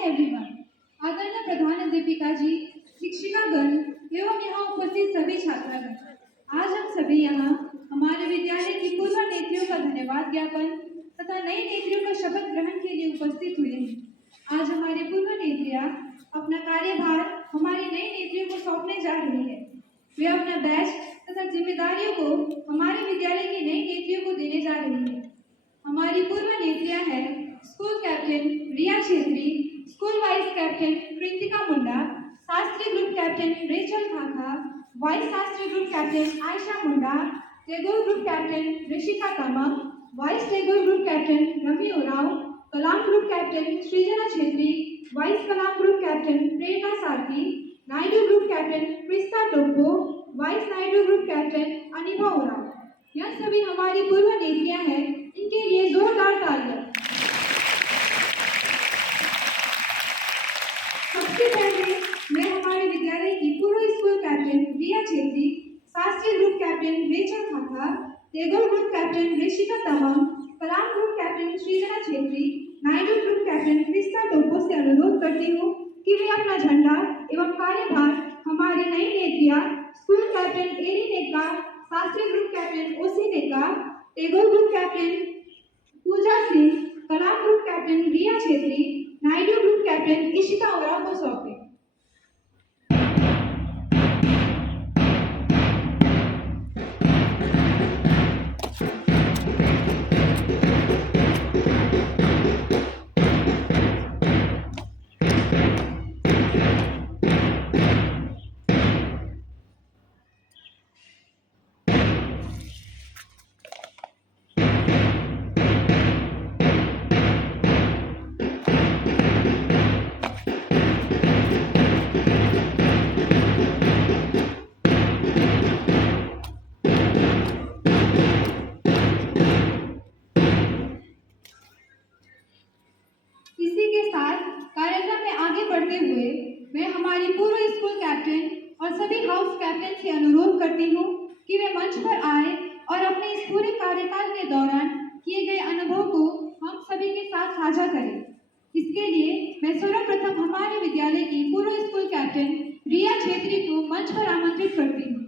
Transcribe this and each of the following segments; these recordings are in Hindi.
Morning everyone. आदरणीय प्रधान अध्यापिका जी, शिक्षिकागण एवं यहाँ उपस्थित सभी छात्रागण, आज हम सभी यहाँ हमारे विद्यालय की पूर्व नेत्रियों का धन्यवाद ज्ञापन तथा नई नेत्रियों का शपथ ग्रहण के लिए उपस्थित हुए हैं। आज हमारी पूर्व नेत्रियां अपना कार्यभार हमारी नई नेत्रियों को सौंपने जा रही है। वे अपना बैच तथा जिम्मेदारियों को हमारे विद्यालय की नई नेत्रियों को देने जा रही है। हमारी पूर्व नेत्रियां हैं school captain Riya Chhetri, school vice captain Kritika Munda, Shastri group captain Rachel Khakha, vice Shastri group captain Ayesha Munda, Tagore group captain Rishika Kamat, vice Tagore group captain Ravi Oraon, Kalam group captain Srijana Chhetri, vice Kalam group captain Prerna Sarathi, Naidu group captain Krista Toppo, vice Naidu group captain Anibha Oraon. यह सभी हमारी पूर्व नेत्रियां हैं, इनके लिए जोरदार तालियां। सबसे पहले मैं हमारे विद्यालय की पूर्व school captain Riya Chhetri, Shastri group captain Rachel Khakha, Tagore group captain Rishika तमाम, कलाम group captain Srijana Chhetri, Naidu group captain Krista Toppo से अनुरोध करती हूँ कि वे अपना झंडा एवं कार्यभार हमारी नई नेत्रियां स्कूल कैप्टन एरी नेका, Shastri group captain Osi Neka, Tagore group captain Puja Singh, कलाम group captain Riya Chhetri, Naidu group captain Ishita Oraon को सौंपे। इसी के साथ कार्यक्रम में आगे बढ़ते हुए मैं हमारी पूर्व स्कूल कैप्टन और सभी हाउस कैप्टन से अनुरोध करती हूँ कि वे मंच पर आए और अपने इस पूरे कार्यकाल के दौरान किए गए अनुभव को हम सभी के साथ साझा करें। इसके लिए मैं सर्वप्रथम हमारे विद्यालय की पूर्व स्कूल कैप्टन रिया छेत्री को मंच पर आमंत्रित करती हूँ।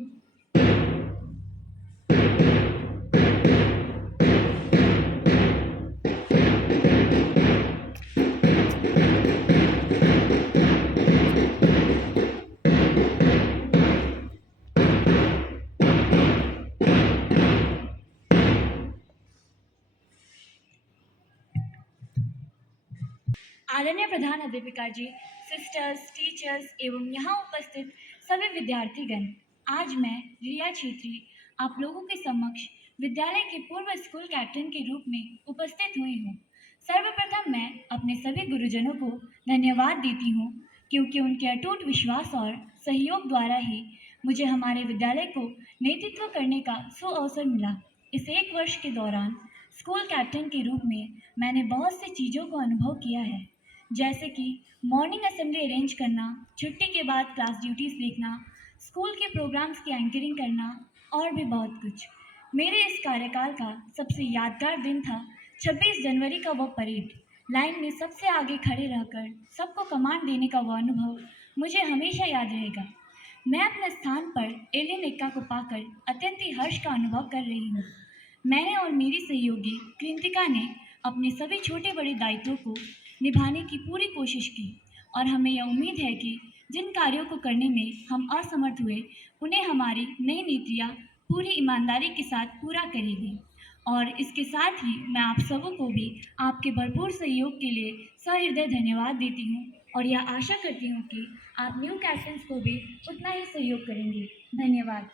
आदरणीय प्रधान अध्यापिका जी, सिस्टर्स, टीचर्स एवं यहाँ उपस्थित सभी विद्यार्थीगण, आज मैं रिया छेत्री आप लोगों के समक्ष विद्यालय के पूर्व स्कूल कैप्टन के रूप में उपस्थित हुई हूँ। सर्वप्रथम मैं अपने सभी गुरुजनों को धन्यवाद देती हूँ, क्योंकि उनके अटूट विश्वास और सहयोग द्वारा ही मुझे हमारे विद्यालय को नेतृत्व करने का सुअवसर मिला। इस एक वर्ष के दौरान स्कूल कैप्टन के रूप में मैंने बहुत सी चीज़ों को अनुभव किया है, जैसे कि मॉर्निंग असेंबली अरेंज करना, छुट्टी के बाद क्लास ड्यूटीज़ देखना, स्कूल के प्रोग्राम्स की एंकरिंग करना और भी बहुत कुछ। मेरे इस कार्यकाल का सबसे यादगार दिन था 26 जनवरी का वो परेड। लाइन में सबसे आगे खड़े रहकर सबको कमांड देने का वो अनुभव मुझे हमेशा याद रहेगा। मैं अपने स्थान पर एलियन एक्का को पाकर अत्यंत ही हर्ष का अनुभव कर रही हूँ। मैंने और मेरी सहयोगी कृतिका ने अपने सभी छोटे बड़े दायित्वों को निभाने की पूरी कोशिश की और हमें यह उम्मीद है कि जिन कार्यों को करने में हम असमर्थ हुए, उन्हें हमारी नई नेत्रियां पूरी ईमानदारी के साथ पूरा करेगी। और इसके साथ ही मैं आप सबों को भी आपके भरपूर सहयोग के लिए सहृदय धन्यवाद देती हूँ और यह आशा करती हूँ कि आप न्यू कैप्टन्स को भी उतना ही सहयोग करेंगे। धन्यवाद।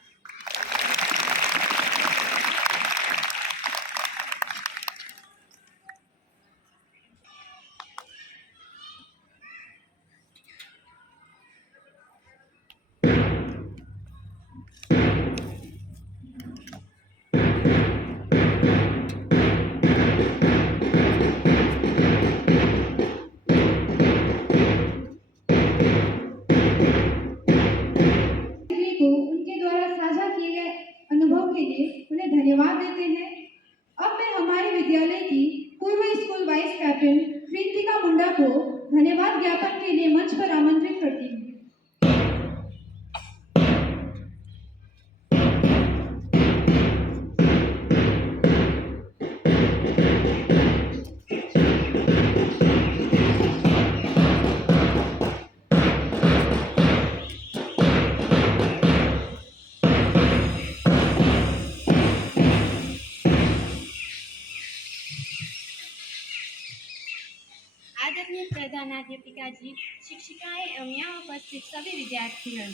धन्यवाद देते हैं। अब मैं हमारे विद्यालय की पूर्व स्कूल वाइस कैप्टन कृतिका मुंडा को धन्यवाद ज्ञापन के लिए मंच पर आमंत्रित करती हूँ। आदरणीय प्रधानाध्यापिका जी, शिक्षिकाएं एवं यहाँ उपस्थित सभी विद्यार्थियों,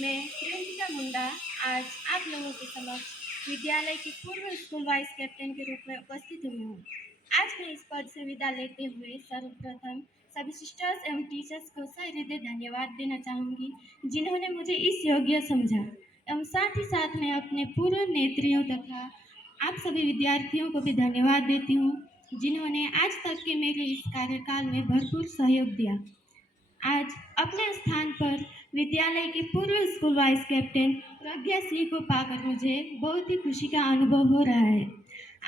मैं प्रियंका मुंडा आज आप लोगों के समक्ष विद्यालय की पूर्व स्कूल वाइस कैप्टन के रूप में उपस्थित हुई हूँ। आज मैं इस पद से विदा लेते हुए सर्वप्रथम सभी सिस्टर्स एवं टीचर्स को सहृदय धन्यवाद देना चाहूँगी, जिन्होंने मुझे इस योग्य समझा, एवं साथ ही साथ मैं अपने पूर्व नेत्रियों तथा आप सभी विद्यार्थियों को भी धन्यवाद देती हूँ, जिन्होंने आज तक के मेरे इस कार्यकाल में भरपूर सहयोग दिया। आज अपने स्थान पर विद्यालय के पूर्व school vice captain Pragya Singh को पाकर मुझे बहुत ही खुशी का अनुभव हो रहा है।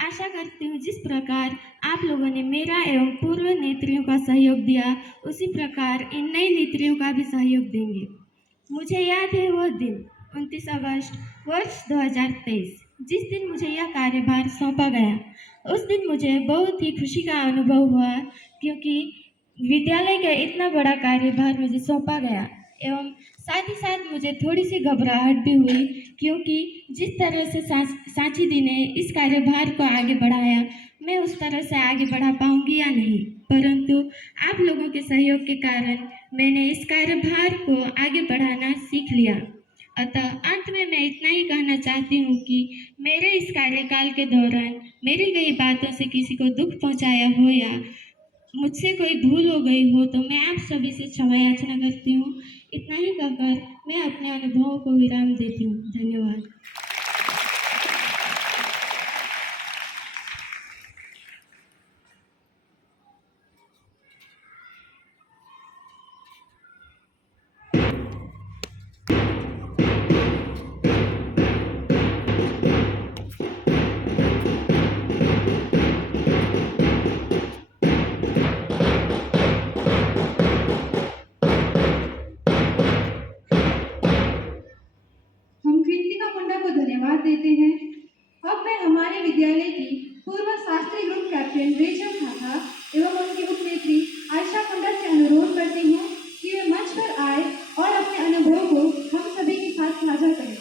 आशा करती हूँ जिस प्रकार आप लोगों ने मेरा एवं पूर्व नेत्रियों का सहयोग दिया, उसी प्रकार इन नई नेत्रियों का भी सहयोग देंगे। मुझे याद है वह दिन 29 अगस्त वर्ष 2023, जिस दिन मुझे यह कार्यभार सौंपा गया। उस दिन मुझे बहुत ही खुशी का अनुभव हुआ, क्योंकि विद्यालय का इतना बड़ा कार्यभार मुझे सौंपा गया, एवं साथ ही साथ मुझे थोड़ी सी घबराहट भी हुई, क्योंकि जिस तरह से सांची दी ने इस कार्यभार को आगे बढ़ाया, मैं उस तरह से आगे बढ़ा पाऊंगी या नहीं। परंतु आप लोगों के सहयोग के कारण मैंने इस कार्यभार को आगे बढ़ाना सीख लिया। अतः अंत में मैं इतना ही कहना चाहती हूँ कि मेरे इस कार्यकाल के दौरान मेरी गई बातों से किसी को दुख पहुँचाया हो या मुझसे कोई भूल हो गई हो, तो मैं आप सभी से क्षमा याचना करती हूँ। इतना ही कहकर मैं अपने अनुभवों को विराम देती हूँ। धन्यवाद। हम कृतिका मुंडा को धन्यवाद देते हैं। अब मैं हमारे विद्यालय की पूर्व शास्त्री ग्रुप कैप्टन रेचल खाखा एवं उनकी उपनेत्री आयशा मुंडा से अनुरोध करती हूँ कि वे मंच पर आए और अपने अनुभव को हम सभी के साथ साझा करें।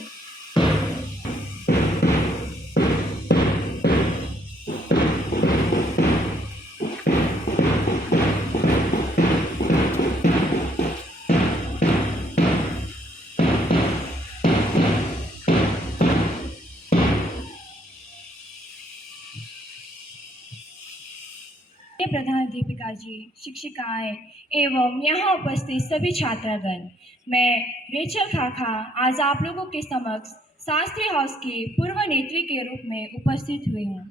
प्रधानाध्यापिका जी, शिक्षिकाएं एवं यहाँ उपस्थित सभी छात्रागण, मैं रेचल खाखा आज आप लोगों के समक्ष शास्त्री हाउस की पूर्व नेत्री के रूप में उपस्थित हुई हूँ।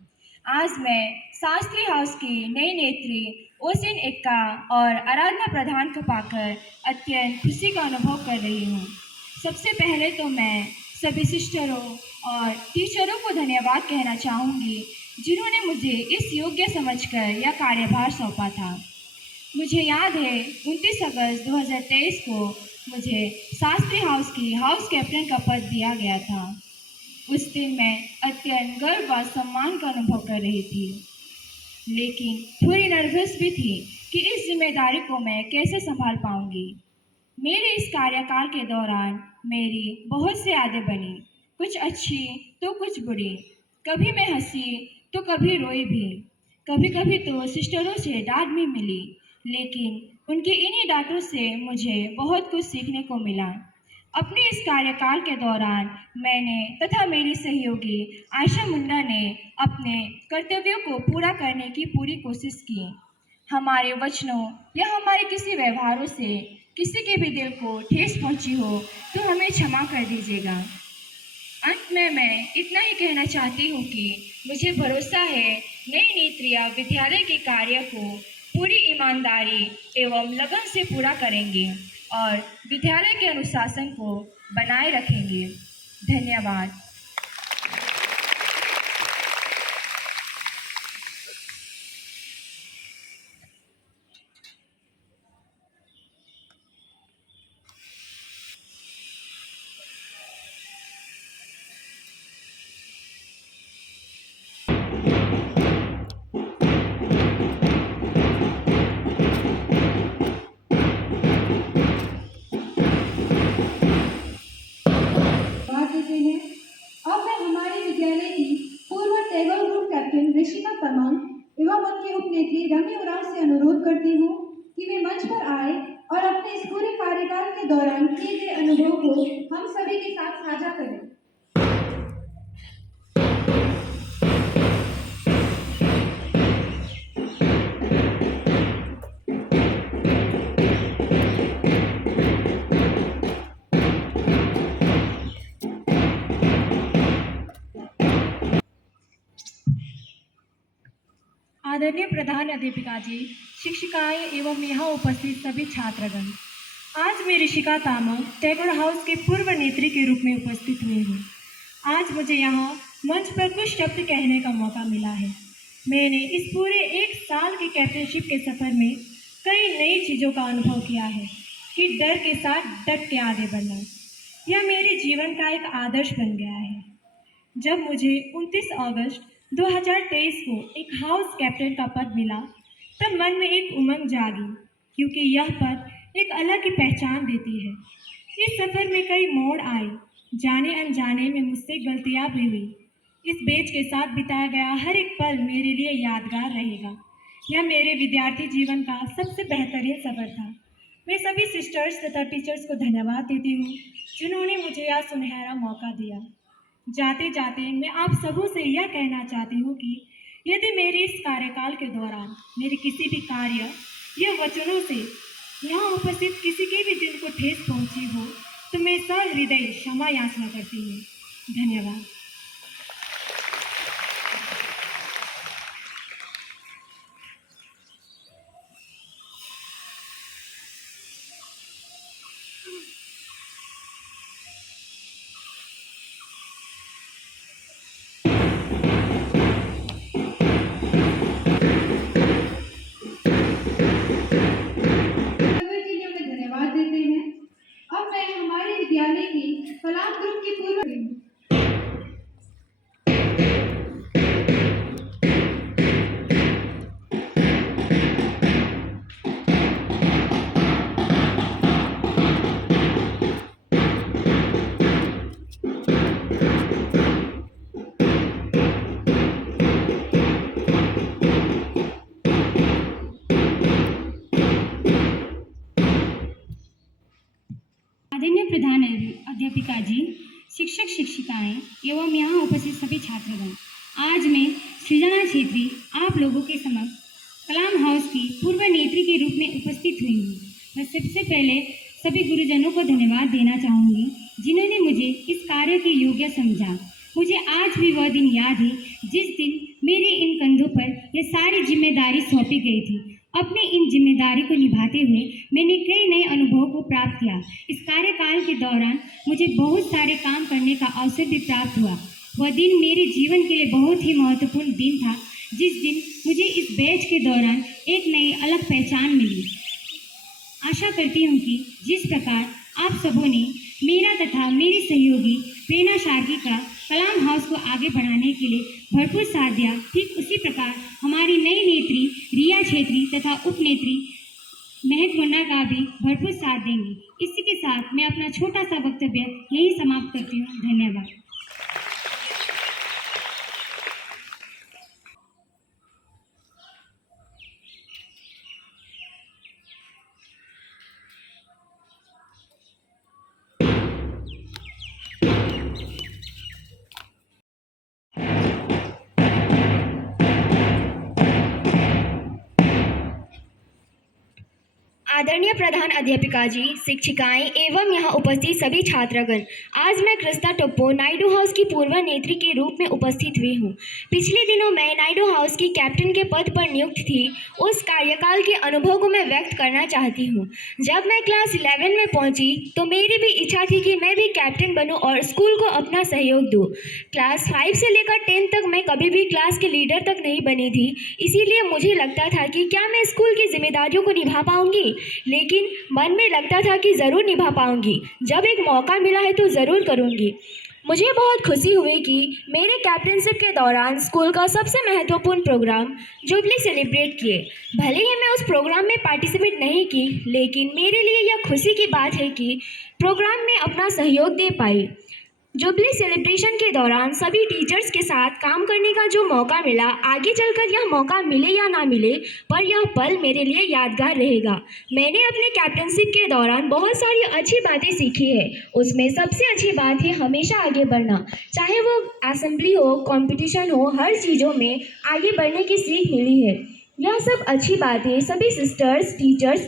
आज मैं शास्त्री हाउस की नई नेत्री ओसिन एक्का और आराधना प्रधान को पाकर अत्यंत खुशी का अनुभव कर रही हूँ। सबसे पहले तो मैं सभी सिस्टरों और टीचरों को धन्यवाद कहना चाहूँगी, जिन्होंने मुझे इस योग्य समझकर यह कार्यभार सौंपा था। मुझे याद है 29 अगस्त 2023 को मुझे शास्त्री हाउस की हाउस कैप्टन का पद दिया गया था। उस दिन मैं अत्यंत गर्व व सम्मान का अनुभव कर रही थी, लेकिन थोड़ी नर्वस भी थी कि इस जिम्मेदारी को मैं कैसे संभाल पाऊंगी। मेरे इस कार्यकाल के दौरान मेरी बहुत सी यादें बनी, कुछ अच्छी तो कुछ बुरी। कभी मैं हंसी तो कभी रोई भी, कभी कभी तो सिस्टरों से डांट भी मिली, लेकिन उनके इन्हीं डांटों से मुझे बहुत कुछ सीखने को मिला। अपने इस कार्यकाल के दौरान मैंने तथा मेरी सहयोगी आयशा मुंडा ने अपने कर्तव्यों को पूरा करने की पूरी कोशिश की। हमारे वचनों या हमारे किसी व्यवहारों से किसी के भी दिल को ठेस पहुंची हो तो हमें क्षमा कर दीजिएगा। अंत में मैं इतना ही कहना चाहती हूँ कि मुझे भरोसा है नई नेत्रियाँ विद्यालय के कार्य को पूरी ईमानदारी एवं लगन से पूरा करेंगे और विद्यालय के अनुशासन को बनाए रखेंगे। धन्यवाद। साथ साझा करें। आदरणीय प्रधान अध्यापिका जी, शिक्षिकाएं एवं यहाँ उपस्थित सभी छात्रगण, आज मैं ऋषिका तामंग टैगोर हाउस के पूर्व नेत्री के रूप में उपस्थित हुई हूँ। आज मुझे यहाँ मंच पर कुछ शब्द कहने का मौका मिला है। मैंने इस पूरे 1 साल की कैप्टनशिप के सफ़र में कई नई चीज़ों का अनुभव किया है कि डर के साथ डट के आगे बढ़ना, यह मेरे जीवन का एक आदर्श बन गया है। जब मुझे 29 अगस्त 2023 को एक हाउस कैप्टन का पद मिला, तब मन में एक उमंग जागी, क्योंकि यह पद एक अलग ही पहचान देती है। इस सफ़र में कई मोड़ आए, जाने अनजाने में मुझसे गलतियाँ भी हुई। इस बैच के साथ बिताया गया हर एक पल मेरे लिए यादगार रहेगा। यह मेरे विद्यार्थी जीवन का सबसे बेहतरीन सफ़र था। मैं सभी सिस्टर्स तथा टीचर्स को धन्यवाद देती हूँ, जिन्होंने मुझे यह सुनहरा मौका दिया। जाते जाते मैं आप सबों से यह कहना चाहती हूँ कि यदि मेरे इस कार्यकाल के दौरान मेरे किसी भी कार्य या वचनों से यहाँ उपस्थित किसी के भी दिल को ठेस पहुँची हो, तो मैं सहृदय क्षमा याचना करती हूँ। धन्यवाद। अब मैं हमारे विद्यालय की कला ग्रुप की पूर्व आदरणीय प्रधान अध्यापिका जी, शिक्षक शिक्षिकाएं एवं यहाँ उपस्थित सभी छात्रगण, आज मैं सृजना छेत्री आप लोगों के समक्ष कलाम हाउस की पूर्व नेत्री के रूप में उपस्थित हुई हूँ। मैं सबसे पहले सभी गुरुजनों को धन्यवाद देना चाहूँगी, जिन्होंने मुझे इस कार्य के योग्य समझा। मुझे आज भी वह दिन याद है जिस दिन मेरे इन कंधों पर यह सारी जिम्मेदारी सौंपी गई थी। अपनी इन जिम्मेदारी को निभाते हुए मैंने कई नए अनुभवों को प्राप्त किया। इस कार्यकाल के दौरान मुझे बहुत सारे काम करने का अवसर भी प्राप्त हुआ। वह दिन मेरे जीवन के लिए बहुत ही महत्वपूर्ण दिन था, जिस दिन मुझे इस बैच के दौरान एक नई अलग पहचान मिली। आशा करती हूँ कि जिस प्रकार आप सबों ने मेरा तथा मेरी सहयोगी प्रेरणा शार्की का कलाम हाउस को आगे बढ़ाने के लिए भरपूर साथ दिया, ठीक उसी प्रकार हमारी नई नेत्री रिया छेत्री तथा उपनेत्री महक मुन्ना का भी भरपूर साथ देंगी। इसी के साथ मैं अपना छोटा सा वक्तव्य यहीं समाप्त करती हूँ। धन्यवाद। आदरणीय प्रधान अध्यापिका जी, शिक्षिकाएं एवं यहाँ उपस्थित सभी छात्रगण, आज मैं क्रिस्ता टोप्पो नायडू हाउस की पूर्व नेत्री के रूप में उपस्थित हुई हूँ। पिछले दिनों मैं नायडू हाउस की कैप्टन के पद पर नियुक्त थी। उस कार्यकाल के अनुभव को मैं व्यक्त करना चाहती हूँ। जब मैं क्लास 11 में पहुँची तो मेरी भी इच्छा थी कि मैं भी कैप्टन बनूँ और स्कूल को अपना सहयोग दूँ। क्लास 5 से लेकर 10 तक मैं कभी भी क्लास के लीडर तक नहीं बनी थी, इसीलिए मुझे लगता था कि क्या मैं स्कूल की जिम्मेदारियों को निभा पाऊँगी, लेकिन मन में लगता था कि ज़रूर निभा पाऊंगी। जब एक मौका मिला है तो ज़रूर करूंगी। मुझे बहुत खुशी हुई कि मेरे कैप्टनशिप के दौरान स्कूल का सबसे महत्वपूर्ण प्रोग्राम जुबली सेलिब्रेट किए। भले ही मैं उस प्रोग्राम में पार्टिसिपेट नहीं की, लेकिन मेरे लिए यह खुशी की बात है कि प्रोग्राम में अपना सहयोग दे पाई। जुबली सेलिब्रेशन के दौरान सभी टीचर्स के साथ काम करने का जो मौका मिला, आगे चलकर यह मौका मिले या ना मिले, पर यह पल मेरे लिए यादगार रहेगा। मैंने अपने कैप्टनशिप के दौरान बहुत सारी अच्छी बातें सीखी है। उसमें सबसे अच्छी बात है हमेशा आगे बढ़ना। चाहे वो असेंबली हो, कंपटीशन हो, हर चीज़ों में आगे बढ़ने की सीख मिली है। यह सब अच्छी बातें सभी सिस्टर्स टीचर्स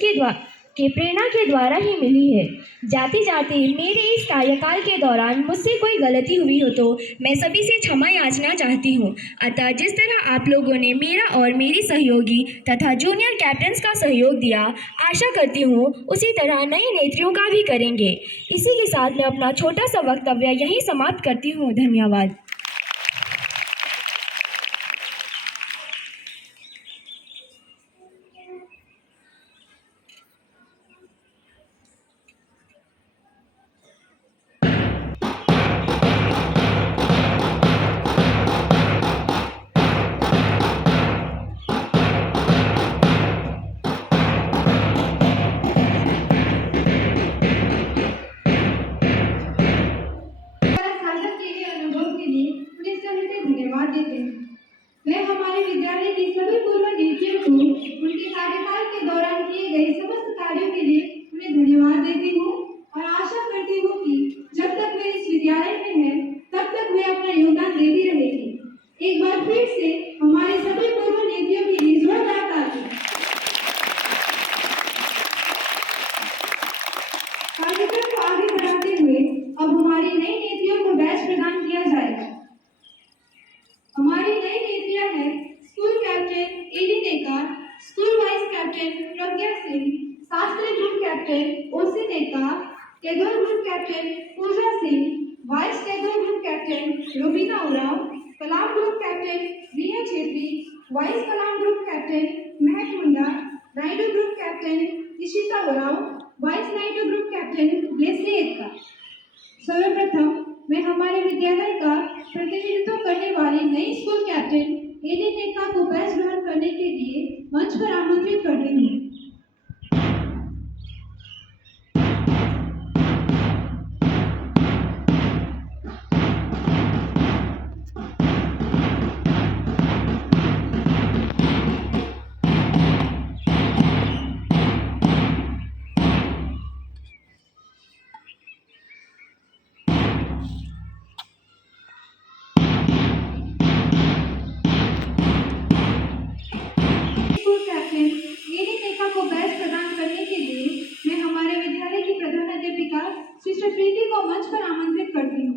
के प्रेरणा के द्वारा ही मिली है। जाते जाते मेरे इस कार्यकाल के दौरान मुझसे कोई गलती हुई हो तो मैं सभी से क्षमा याचना चाहती हूँ। अतः जिस तरह आप लोगों ने मेरा और मेरी सहयोगी तथा जूनियर कैप्टन्स का सहयोग दिया, आशा करती हूँ उसी तरह नए नेत्रियों का भी करेंगे। इसी के साथ मैं अपना छोटा सा वक्तव्य यहीं समाप्त करती हूँ। धन्यवाद। साझा किए गए अनुभव के लिए उन्हें सभी से धन्यवाद देते हैं। मैं हमारे विद्यालय की सभी पूर्व नीतियों को उनके कार्यकाल के दौरान किए गए समस्त कार्यों के लिए उन्हें धन्यवाद देती हूँ और आशा करती हूँ कि जब तक वे इस विद्यालय में हैं तब तक वे अपना योगदान देती रहेगी। एक बार फिर से हमारे सभी पूर्व नीतियों के लिए जोरदार तालियां। कार्यक्रम को आगे बढ़ाते हुए अब हमारी नई नीतियों को बैच प्रदान किया जाएगा। हमारी नई नीतियां हैं school captain Adi Neka, school vice captain Pragya Singh, Shastri group captain Osi Neka, Tagore group captain Puja Singh, vice Tagore group captain Rubina Uraon, Kalam group captain Riya Chhetri, vice Kalam group captain Mehak Munda, Naidu group captain Ishita Uraon, vice Naidu group captain Leslie Ekka. सर्वप्रथम मैं हमारे विद्यालय का प्रतिनिधित्व करने वाली नई स्कूल कैप्टन एडी नेका को बैच ग्रहण करने के लिए मंच पर आमंत्रित करती हूँ। स्कूल कैप्टन एडी नेका को बैच प्रदान करने के लिए मैं हमारे विद्यालय की प्रधान अध्यापिका सिस्टर प्रीति को मंच पर आमंत्रित करती हूँ।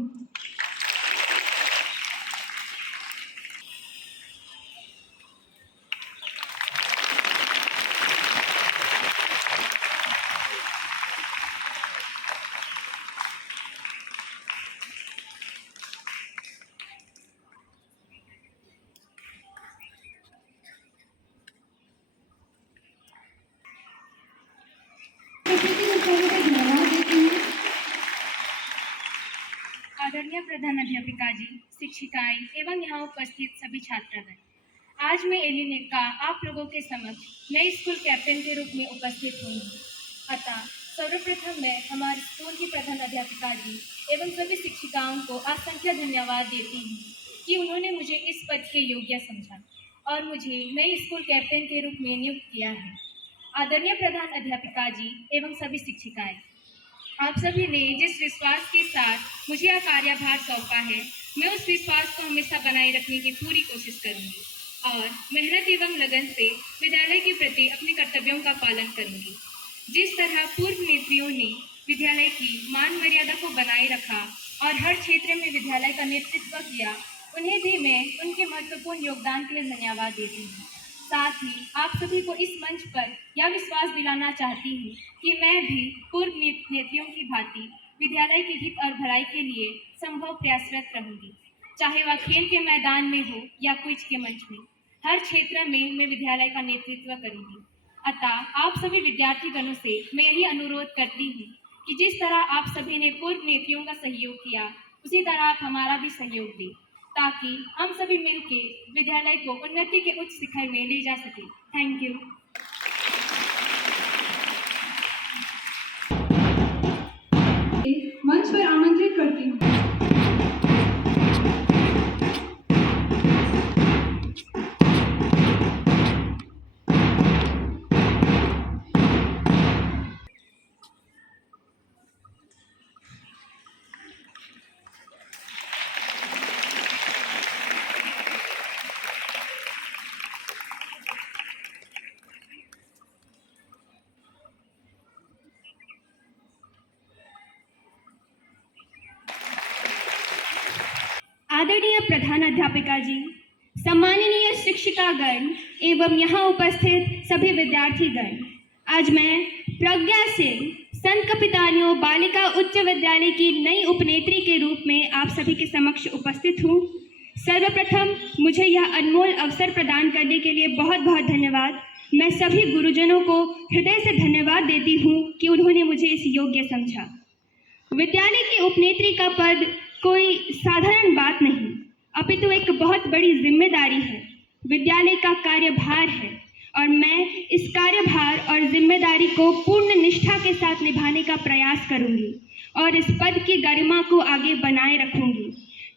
आदरणीय प्रधान अध्यापिका जी, शिक्षिकाएं एवं यहाँ उपस्थित सभी छात्रगण, आज मैं एली नेका आप लोगों के समक्ष नई स्कूल कैप्टन के रूप में उपस्थित हुई हूँ। अतः सर्वप्रथम मैं हमारे स्कूल की प्रधान अध्यापिका जी एवं सभी शिक्षिकाओं को असंख्य धन्यवाद देती हूँ कि उन्होंने मुझे इस पद के योग्य समझा और मुझे नई स्कूल कैप्टन के रूप में नियुक्त किया है। आदरणीय प्रधान अध्यापिका जी एवं सभी शिक्षिकाएं, आप सभी ने जिस विश्वास के साथ मुझे यह कार्यभार सौंपा है, मैं उस विश्वास को हमेशा बनाए रखने की पूरी कोशिश करूंगी और मेहनत एवं लगन से विद्यालय के प्रति अपने कर्तव्यों का पालन करूंगी। जिस तरह पूर्व नेत्रियों ने विद्यालय की मान मर्यादा को बनाए रखा और हर क्षेत्र में विद्यालय का नेतृत्व किया, उन्हें भी मैं उनके महत्वपूर्ण योगदान के लिए धन्यवाद देती हूँ। साथ ही आप सभी को इस मंच पर यह विश्वास दिलाना चाहती हूँ कि मैं भी पूर्व नेत्रियों की भांति विद्यालय के हित और भलाई के लिए संभव प्रयासरत रहूँगी, चाहे वह खेल के मैदान में हो या क्विज के मंच में। हर क्षेत्र में मैं विद्यालय का नेतृत्व करूँगी। अतः आप सभी विद्यार्थीगणों से मैं यही अनुरोध करती हूँ कि जिस तरह आप सभी ने पूर्व नेत्रियों का सहयोग किया, उसी तरह आप हमारा भी सहयोग दें, ताकि हम सभी मिलकर विद्यालय को उन्नति के उच्च शिखर में ले जा सकें। Thank you. मंच पर आमंत्रित करती हूँ। आदरणीय प्रधानाध्यापिका जी, सम्माननीय शिक्षिकागण एवं यहाँ उपस्थित सभी विद्यार्थीगण, आज मैं प्रज्ञा सिंह संत कपितानियों बालिका उच्च विद्यालय की नई उपनेत्री के रूप में आप सभी के समक्ष उपस्थित हूँ। सर्वप्रथम मुझे यह अनमोल अवसर प्रदान करने के लिए बहुत बहुत धन्यवाद। मैं सभी गुरुजनों को हृदय से धन्यवाद देती हूँ कि उन्होंने मुझे इस योग्य समझा। विद्यालय की उपनेत्री का पद कोई साधारण बात नहीं, अपितु एक बहुत बड़ी जिम्मेदारी है, विद्यालय का कार्यभार है और मैं इस कार्यभार और जिम्मेदारी को पूर्ण निष्ठा के साथ निभाने का प्रयास करूंगी और इस पद की गरिमा को आगे बनाए रखूंगी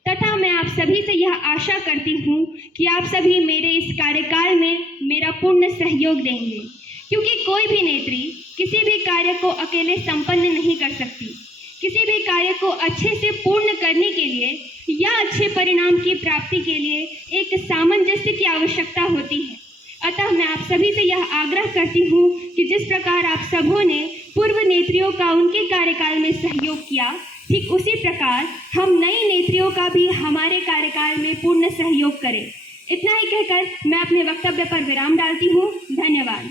तथा मैं आप सभी से यह आशा करती हूँ कि आप सभी मेरे इस कार्यकाल में मेरा पूर्ण सहयोग देंगे, क्योंकि कोई भी नेत्री किसी भी कार्य को अकेले संपन्न नहीं कर सकती। किसी भी कार्य को अच्छे से पूर्ण करने के लिए या अच्छे परिणाम की प्राप्ति के लिए एक सामंजस्य की आवश्यकता होती है। अतः मैं आप सभी से यह आग्रह करती हूँ कि जिस प्रकार आप सबों ने पूर्व नेत्रियों का उनके कार्यकाल में सहयोग किया, ठीक उसी प्रकार हम नई नेत्रियों का भी हमारे कार्यकाल में पूर्ण सहयोग करें। इतना ही कहकर मैं अपने वक्तव्य पर विराम डालती हूँ। धन्यवाद।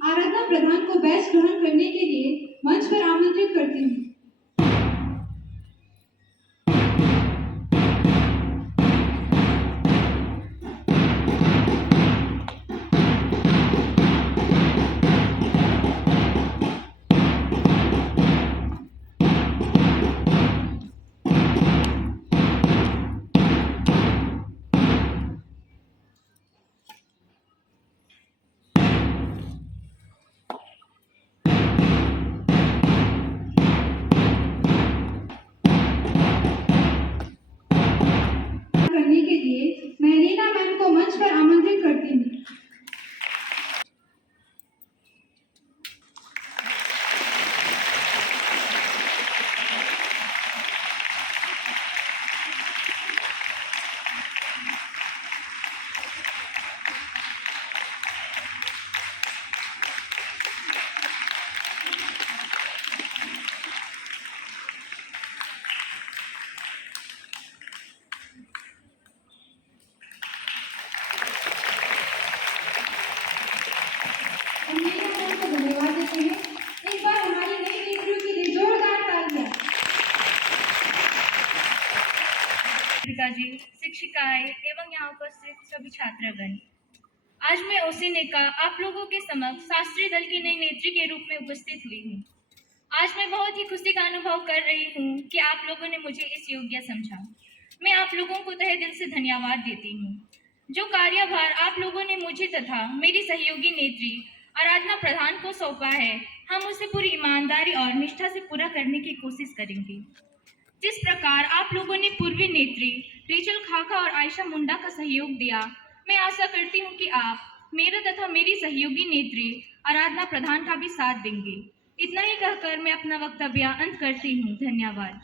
आराधना प्रधान को बैच ग्रहण करने के लिए मंच पर आमंत्रित करती हूँ। करने के लिए मैं रीना मैम को मंच पर आमंत्रित करती हूँ। धन्यवाद देते हैं। एक बार हमारी नई नेत्रियों के लिए जोरदार तालियां। जी, शिक्षिकाएं एवं यहाँ उपस्थित सभी छात्रगण, आज मैं ओसी नेका आप लोगों के समक्ष शास्त्रीय दल की नई नेत्री के रूप में उपस्थित हुई हूँ। आज मैं बहुत ही खुशी का अनुभव कर रही हूँ कि आप लोगों ने मुझे इस योग्य समझा। मैं आप लोगों को तहे दिल से धन्यवाद देती हूँ। जो कार्यभार आप लोगों ने मुझे तथा मेरी सहयोगी नेत्री आराधना प्रधान को सौंपा है, हम उसे पूरी ईमानदारी और निष्ठा से पूरा करने की कोशिश करेंगे। जिस प्रकार आप लोगों ने पूर्वी नेत्री रेचल खाका और आयशा मुंडा का सहयोग दिया, मैं आशा करती हूँ कि आप मेरा तथा मेरी सहयोगी नेत्री आराधना प्रधान का भी साथ देंगे। इतना ही कहकर मैं अपना वक्तव्य अंत करती हूँ। धन्यवाद।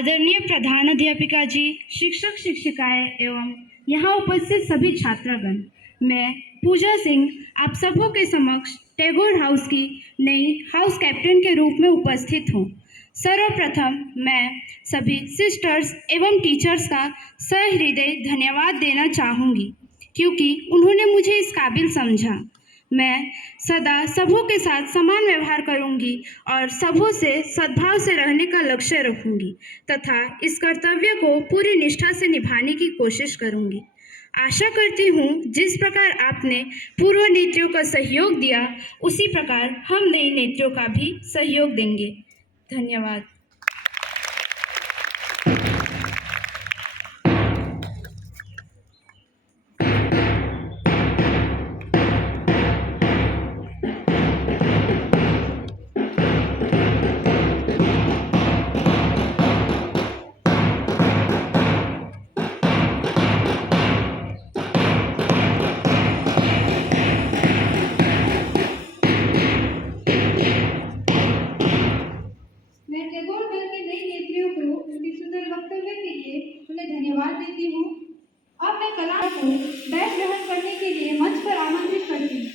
आदरणीय प्रधानाध्यापिका जी, शिक्षक शिक्षिकाएं एवं यहाँ उपस्थित सभी छात्रगण, मैं पूजा सिंह आप सबों के समक्ष टैगोर हाउस की नई हाउस कैप्टन के रूप में उपस्थित हूँ। सर्वप्रथम मैं सभी सिस्टर्स एवं टीचर्स का सहृदय धन्यवाद देना चाहूँगी क्योंकि उन्होंने मुझे इस काबिल समझा। मैं सदा सबों के साथ समान व्यवहार करूंगी और सबों से सद्भाव से रहने का लक्ष्य रखूंगी तथा इस कर्तव्य को पूरी निष्ठा से निभाने की कोशिश करूंगी। आशा करती हूँ जिस प्रकार आपने पूर्व नेत्रियों का सहयोग दिया उसी प्रकार हम नई नेत्रियों का भी सहयोग देंगे। धन्यवाद। मैं टैगोर दल की नई नेत्रियों को उनके सुंदर वक्तव्य के लिए उन्हें धन्यवाद देती हूँ। अब मैं कला को बैच ग्रहण करने के लिए मंच पर आमंत्रित करती हूँ।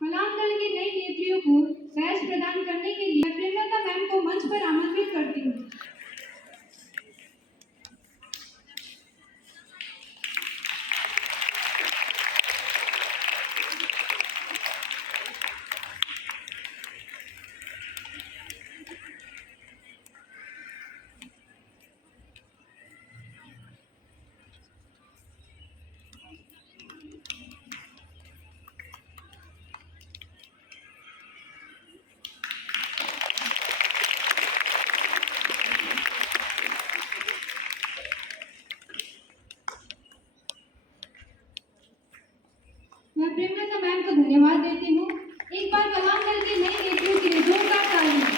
कलाम दल की नई नेत्रियों को बैच प्रदान करने के लिए मैं प्रेमलता मैम को मंच पर आमंत्रित करती हूँ। मैं प्रेमलता मैम को धन्यवाद देती हूँ। एक बार कलाम दल की नई नेत्रियों के लिए जोरदार तालियां।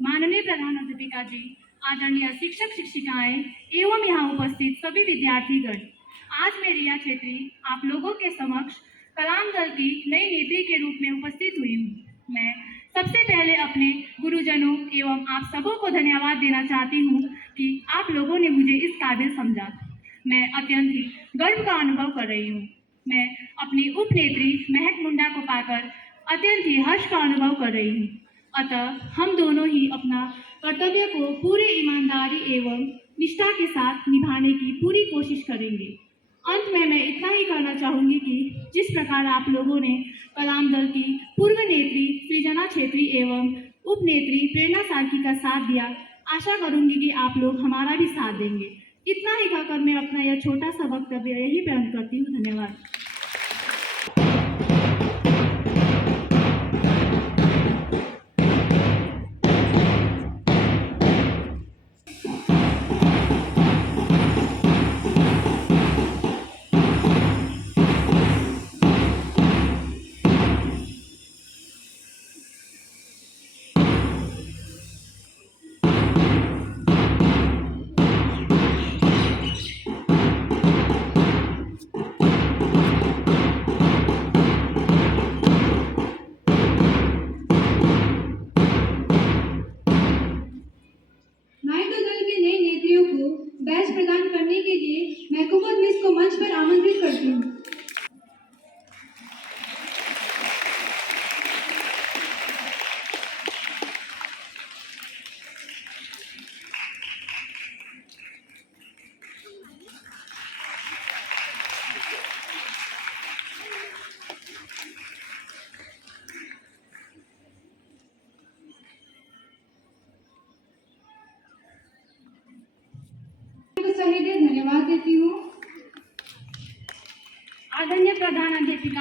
माननीय प्रधानाध्यापिका जी, आदरणीय शिक्षक शिक्षिकाएं एवं यहाँ उपस्थित सभी विद्यार्थीगण, आज मैं रिया छेत्री आप लोगों के समक्ष कलाम दल की नई नेत्री के रूप में उपस्थित हुई हूँ। मैं सबसे पहले अपने गुरुजनों एवं आप सबों को धन्यवाद देना चाहती हूँ कि आप लोगों ने मुझे इस काबिल समझा। मैं अत्यंत ही गर्व का अनुभव कर रही हूँ। मैं अपनी उपनेत्री महक मुंडा को पाकर अत्यंत ही हर्ष का अनुभव कर रही हूँ। अतः हम दोनों ही अपना कर्तव्य को पूरी ईमानदारी एवं निष्ठा के साथ निभाने की पूरी कोशिश करेंगे। अंत में मैं इतना ही कहना चाहूँगी कि जिस प्रकार आप लोगों ने कलाम दल की पूर्व नेत्री सृजना छेत्री एवं उपनेत्री प्रेरणा सार्की का साथ दिया, आशा करूँगी कि आप लोग हमारा भी साथ देंगे। इतना ही कहकर मैं अपना यह छोटा सा वक्तव्य यहीं पे अंत करती हूँ। धन्यवाद।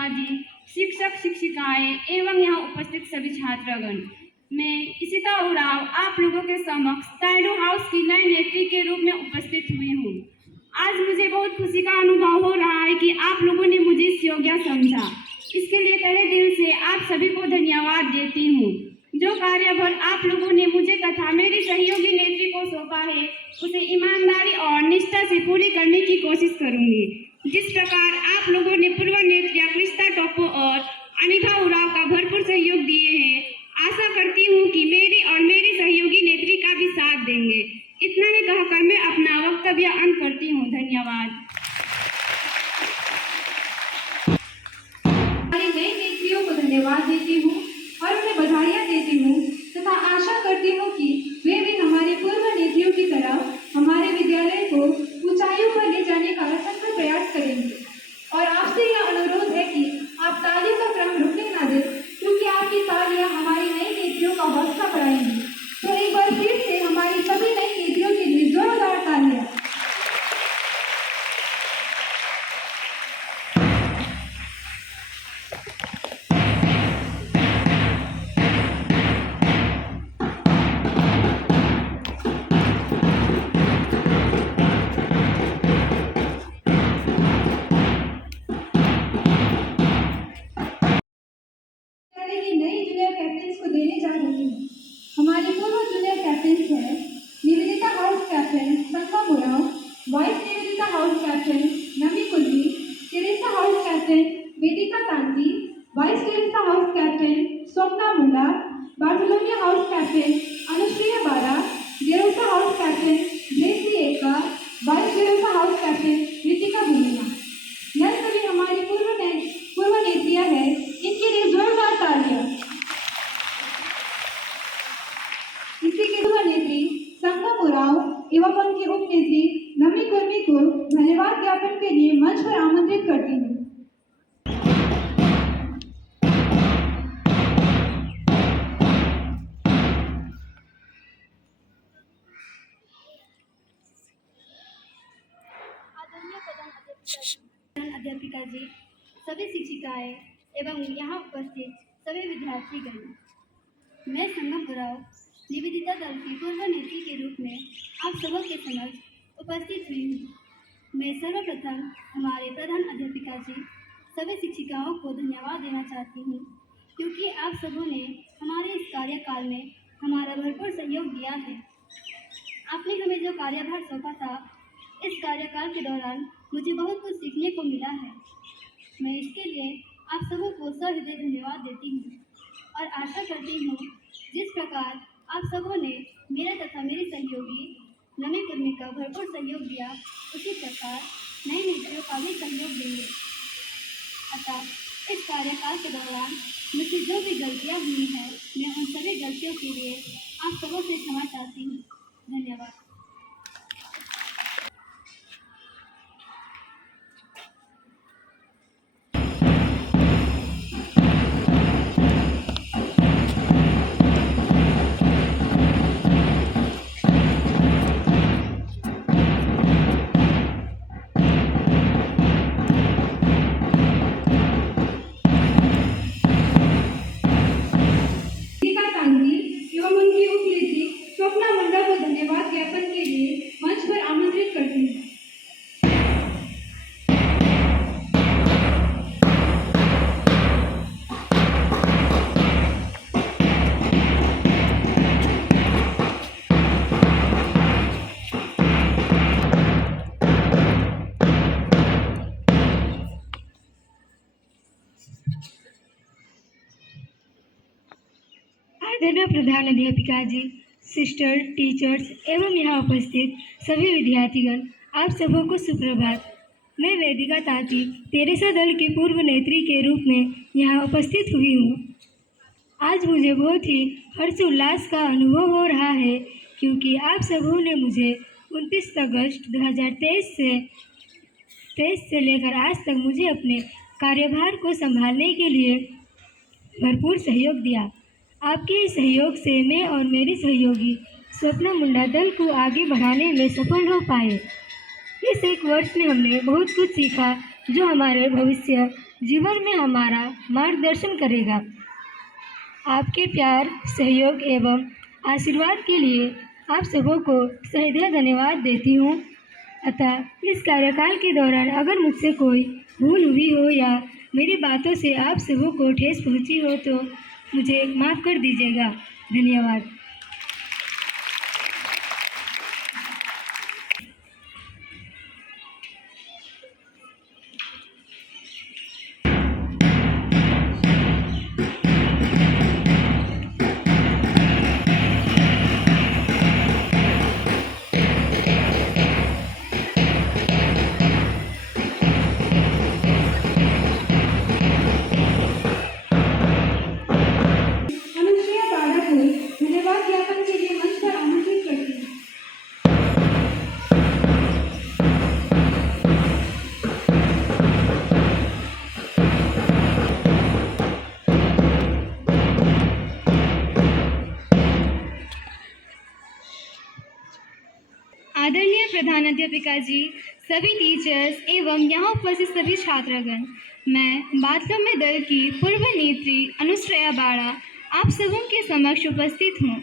अध्यापिका जी, शिक्षक शिक्षिकाएं एवं यहाँ उपस्थित सभी छात्रगण, मैं इशिता उरांव आप लोगों के समक्ष ताइडो हाउस की नई नेत्री के रूप में उपस्थित हुई हूँ। आज मुझे बहुत खुशी का अनुभव हो रहा है कि आप लोगों ने मुझे इस योग्य समझा। इसके लिए तहे दिल से आप सभी को धन्यवाद देती हूँ। जो कार्यभार आप लोगों ने मुझे तथा मेरी सहयोगी नेत्री को सौंपा है, उसे ईमानदारी और निष्ठा से पूरी करने की कोशिश करूंगी। जिस प्रकार आप लोगों ने पूर्व नेत्रियां कृष्णा टोप्पो और अनिता उरांव का भरपूर सहयोग दिए हैं, आशा करती हूँ कि मेरी और मेरी सहयोगी नेत्री का भी साथ देंगे। इतना ही कहकर मैं अपना वक्तव्य अंत करती हूँ। धन्यवाद। हमारी नई नेत्रियों को धन्यवाद देती हूँ और उन्हें बधाइयाँ देती हूँ तथा आशा करती हूँ कि वे भी हमारी पूर्व नेत्रियों की तरह हमारे विद्यालय को ऊंचाइयों पर ले जाने का असंख्य प्रयास करेंगे। और आपसे यह अनुरोध है कि आप तालियों का क्रम रुकने ना दें, क्योंकि आपकी तालियां हमारी नई नेत्रियों का हौसला बढ़ाएंगी। तो एक बार फिर से हमारी सभी नई नेत्रियों के लिए जोरदार तालियां। की नई जूनियर कैप्टन्स को देने जा रही हूँ। हमारी पूर्व जूनियर कैप्टन्स है Nivedita house captain Sangam Oraon, vice Nivedita house captain Nami Kulli, Teresa house captain Vedika Tanti, vice Teresa house captain Swapna Munda, Bartolomeo house captain Anushriya Bara, Gerosa house captain Blessy Ekka, vice Gerosa house captain Ritika Bhumiya. यह सभी हमारी पूर्व नेत्रियां हैं, इनके लिए जोरदार तालियां। इसी के पूर्व नेत्री संगम उरांव एवं उनकी उप नेत्री नमी कुर्मी को धन्यवाद ज्ञापन के लिए मंच पर आमंत्रित करती हूँ। प्रधान अध्यापिका जी, सभी शिक्षिकाएं एवं यहाँ उपस्थित सभी विद्यार्थीगण, मैं संगम उरांव निवेदिता दल की पूर्व नेत्री के रूप में आप सबों के समक्ष उपस्थित हुई हूँ। मैं सर्वप्रथम हमारे प्रधान अध्यापिका जी, सभी शिक्षिकाओं को धन्यवाद देना चाहती हूँ, क्योंकि आप सबों ने हमारे इस कार्यकाल में हमारा भरपूर सहयोग दिया है। आपने हमें जो कार्यभार सौंपा था, इस कार्यकाल के दौरान मुझे बहुत कुछ सीखने को मिला है। मैं इसके लिए आप सबों को सहृदय धन्यवाद देती हूँ और आशा करती हूँ जिस प्रकार आप सबों ने मेरा तथा मेरी सहयोगी नमी कुर्मी का भरपूर सहयोग दिया, उसी प्रकार नई नेत्रियों का भी सहयोग देंगे। अतः इस कार्यकाल के दौरान मुझसे जो भी गलतियाँ हुई हैं, मैं उन सभी गलतियों के लिए आप सबों से क्षमा चाहती हूँ। धन्यवाद। वेदिका तांती एवं उनकी उप नेत्री स्वप्ना मुंडा को धन्यवाद ज्ञापन के लिए मंच पर आमंत्रित करती हूँ। आदरणीय प्रधान अध्यापिका जी, सिस्टर, टीचर्स एवं यहाँ उपस्थित सभी विद्यार्थीगण, आप सबों को सुप्रभात। मैं वेदिका तांती टेरेसा दल की पूर्व नेत्री के रूप में यहाँ उपस्थित हुई हूँ। आज मुझे बहुत ही हर्षोल्लास का अनुभव हो रहा है, क्योंकि आप सबों ने मुझे 29 अगस्त 2023 से लेकर आज तक मुझे अपने कार्यभार को संभालने के लिए भरपूर सहयोग दिया। आपके इस सहयोग से मैं और मेरी सहयोगी स्वप्ना मुंडा दल को आगे बढ़ाने में सफल हो पाए। इस एक वर्ष में हमने बहुत कुछ सीखा, जो हमारे भविष्य जीवन में हमारा मार्गदर्शन करेगा। आपके प्यार, सहयोग एवं आशीर्वाद के लिए आप सबों को सहृदय धन्यवाद देती हूँ। अतः इस कार्यकाल के दौरान अगर मुझसे कोई भूल हुई हो या मेरी बातों से आप सबों को ठेस पहुँची हो तो मुझे माफ़ कर दीजिएगा। धन्यवाद। अनुश्रेया बाड़ा को धन्यवाद ज्ञापन के लिए मंच पर आमंत्रित करती हूँ। आदरणीय प्रधानाध्यापिका जी, सभी टीचर्स एवं यहाँ उपस्थित सभी छात्रगण, मैं बाथरूम दल की पूर्व नेत्री अनुश्रेया बाड़ा आप सबों के समक्ष उपस्थित हूँ।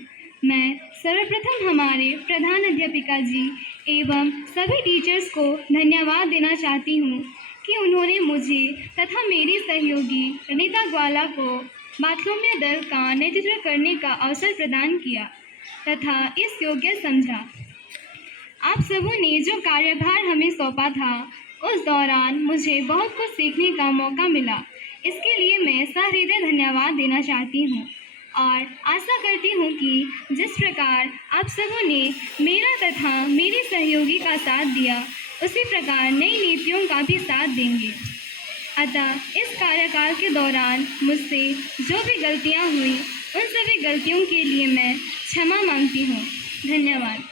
मैं सर्वप्रथम हमारे प्रधान अध्यापिका जी एवं सभी टीचर्स को धन्यवाद देना चाहती हूँ कि उन्होंने मुझे तथा मेरी सहयोगी रणिता ग्वाला को बाथरूम दल का नेतृत्व करने का अवसर प्रदान किया तथा इस योग्य समझा। आप सबों ने जो कार्यभार हमें सौंपा था उस दौरान मुझे बहुत कुछ सीखने का मौका मिला। इसके लिए मैं सहृदय धन्यवाद देना चाहती हूँ और आशा करती हूँ कि जिस प्रकार आप सबों ने मेरा तथा मेरी सहयोगी का साथ दिया उसी प्रकार नई नीतियों का भी साथ देंगे। अतः इस कार्यकाल के दौरान मुझसे जो भी गलतियाँ हुई उन सभी गलतियों के लिए मैं क्षमा मांगती हूँ। धन्यवाद।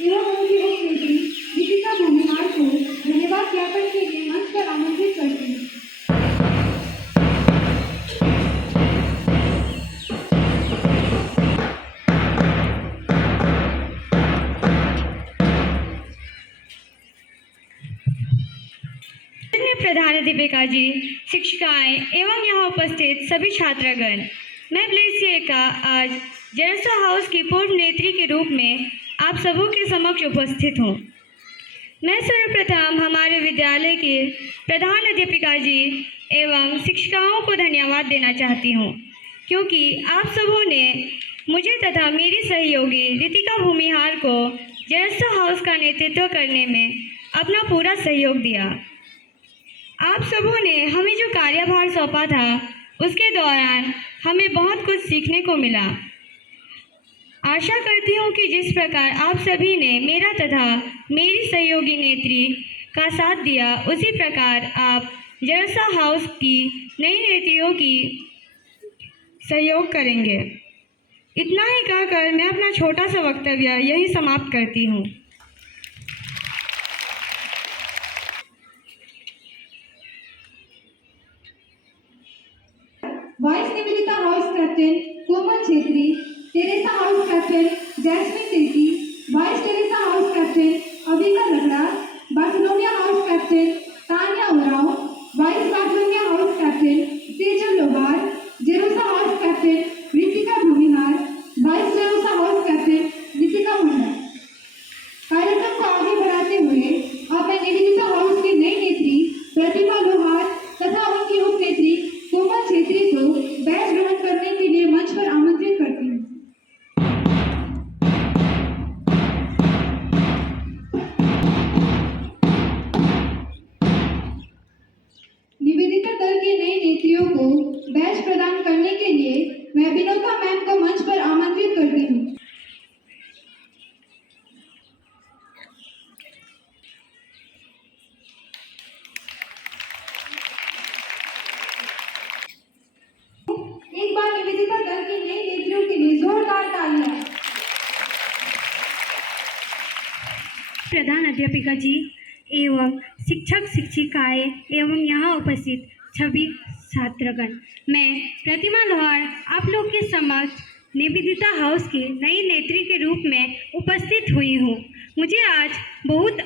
एवं उनकी उपनेत्री दीपिका भूमिहार को धन्यवाद ज्ञापन के लिए मंच पर आमंत्रित करती हूँ। प्रधानाध्यापिका जी, शिक्षिकाएं एवं यहाँ उपस्थित सभी छात्रगण, मैं प्लेसिया का आज जरसा हाउस की पूर्व नेत्री के रूप में आप सबों के समक्ष उपस्थित हूँ। मैं सर्वप्रथम हमारे विद्यालय के प्रधान अध्यापिका जी एवं शिक्षिकाओं को धन्यवाद देना चाहती हूँ क्योंकि आप सबों ने मुझे तथा मेरी सहयोगी रितिका भूमिहार को जरसा हाउस का नेतृत्व करने में अपना पूरा सहयोग दिया। आप सबों ने हमें जो कार्यभार सौंपा था उसके दौरान हमें बहुत कुछ सीखने को मिला। आशा करती हूँ कि जिस प्रकार आप सभी ने मेरा तथा मेरी सहयोगी नेत्री का साथ दिया उसी प्रकार आप जरसा हाउस की नई नीतियों की सहयोग करेंगे। इतना ही कहकर मैं अपना छोटा सा वक्तव्य यही समाप्त करती हूँ। Vice Nivedita house captain Komal Chhetri, Teresa house captain Jasmine Tirkey, vice Teresa house captain Avika Lakra, Barcelonia house captain Tania Uraon, vice Barcelonia house captain Sejal Lohar, Gerosa house captain Ritika Bhumihar, vice Gerosa house captain Ritika Munda. कार्यक्रम को आगे बढ़ाते हुए अब मैं निवेदिता हाउस की नई नेत्री प्रतिभा लोहार तथा उनकी उपनेत्री कोमल छेत्री को बैच ग्रहण करने के लिए मंच पर आमंत्रित करती हूँ। निवेदिता दल की नई नेत्रियों को बैच प्रदान करने के लिए मैं विनोदा मैम को मंच पर आमंत्रित करती हूँ। एक बार निवेदिता दल की नई नेत्रियों के लिए जोरदार तालियां। प्रधान अध्यापिका जी एवं शिक्षक शिक्षिकाएं एवं यहाँ उपस्थित सभी छात्रगण, मैं प्रतिमा लोहार आप लोग के समक्ष निवेदिता हाउस की नई नेत्री के रूप में उपस्थित हुई हूँ। मुझे आज बहुत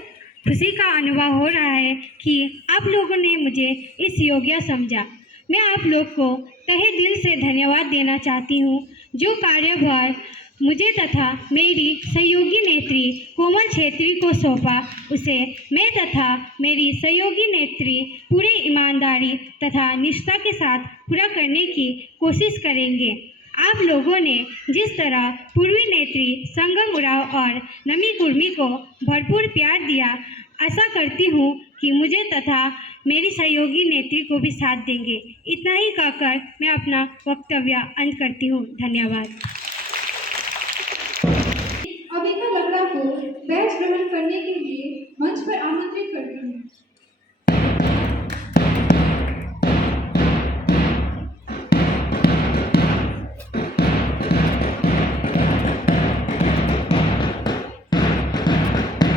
खुशी का अनुभव हो रहा है कि आप लोगों ने मुझे इस योग्य समझा। मैं आप लोग को तहे दिल से धन्यवाद देना चाहती हूँ। जो कार्यभार मुझे तथा मेरी सहयोगी नेत्री कोमल छेत्री को सौंपा, उसे मैं तथा मेरी सहयोगी नेत्री पूरे ईमानदारी तथा निष्ठा के साथ पूरा करने की कोशिश करेंगे। आप लोगों ने जिस तरह पूर्वी नेत्री संगम उराव और नमी कुर्मी को भरपूर प्यार दिया, आशा करती हूँ कि मुझे तथा मेरी सहयोगी नेत्री को भी साथ देंगे। इतना ही कहकर मैं अपना वक्तव्य अंत करती हूँ। धन्यवाद। अविका लकड़ा को बैच ग्रहण करने के लिए मंच पर आमंत्रित करती हूँ।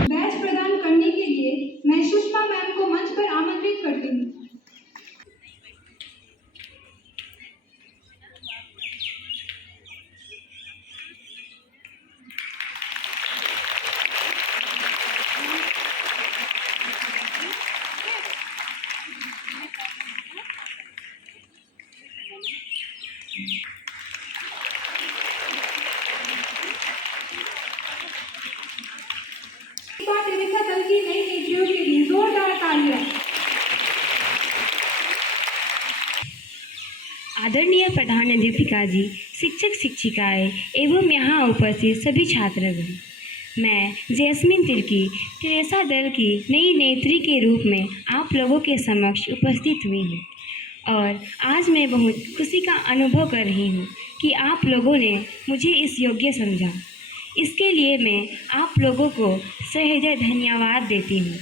बैच प्रदान करने के लिए मैं सुषमा मैम को मंच पर आमंत्रित करती हूँ। एक बार देविका दल की नई नेत्रियों के लिए जोरदार तालियां। आदरणीय प्रधानाध्यापिका जी, शिक्षक शिक्षिकाएं एवं यहाँ उपस्थित सभी छात्रगण, मैं जैस्मिन तिर्की टेरेसा दल की नई नेत्री के रूप में आप लोगों के समक्ष उपस्थित हुई हूँ और आज मैं बहुत खुशी का अनुभव कर रही हूँ कि आप लोगों ने मुझे इस योग्य समझा। इसके लिए मैं आप लोगों को सहृदय धन्यवाद देती हूँ।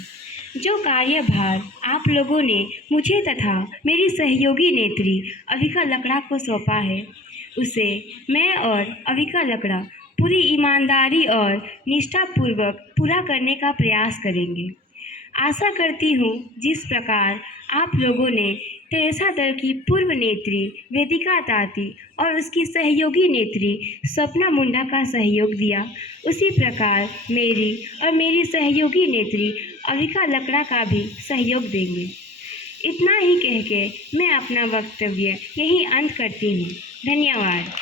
जो कार्यभार आप लोगों ने मुझे तथा मेरी सहयोगी नेत्री अविका लकड़ा को सौंपा है, उसे मैं और अविका लकड़ा पूरी ईमानदारी और निष्ठापूर्वक पूरा करने का प्रयास करेंगे। आशा करती हूँ जिस प्रकार आप लोगों ने टेरेसा दल की पूर्व नेत्री वेदिका ताती और उसकी सहयोगी नेत्री सपना मुंडा का सहयोग दिया, उसी प्रकार मेरी और मेरी सहयोगी नेत्री अविका लकड़ा का भी सहयोग देंगे। इतना ही कह के मैं अपना वक्तव्य यहीं अंत करती हूँ। धन्यवाद।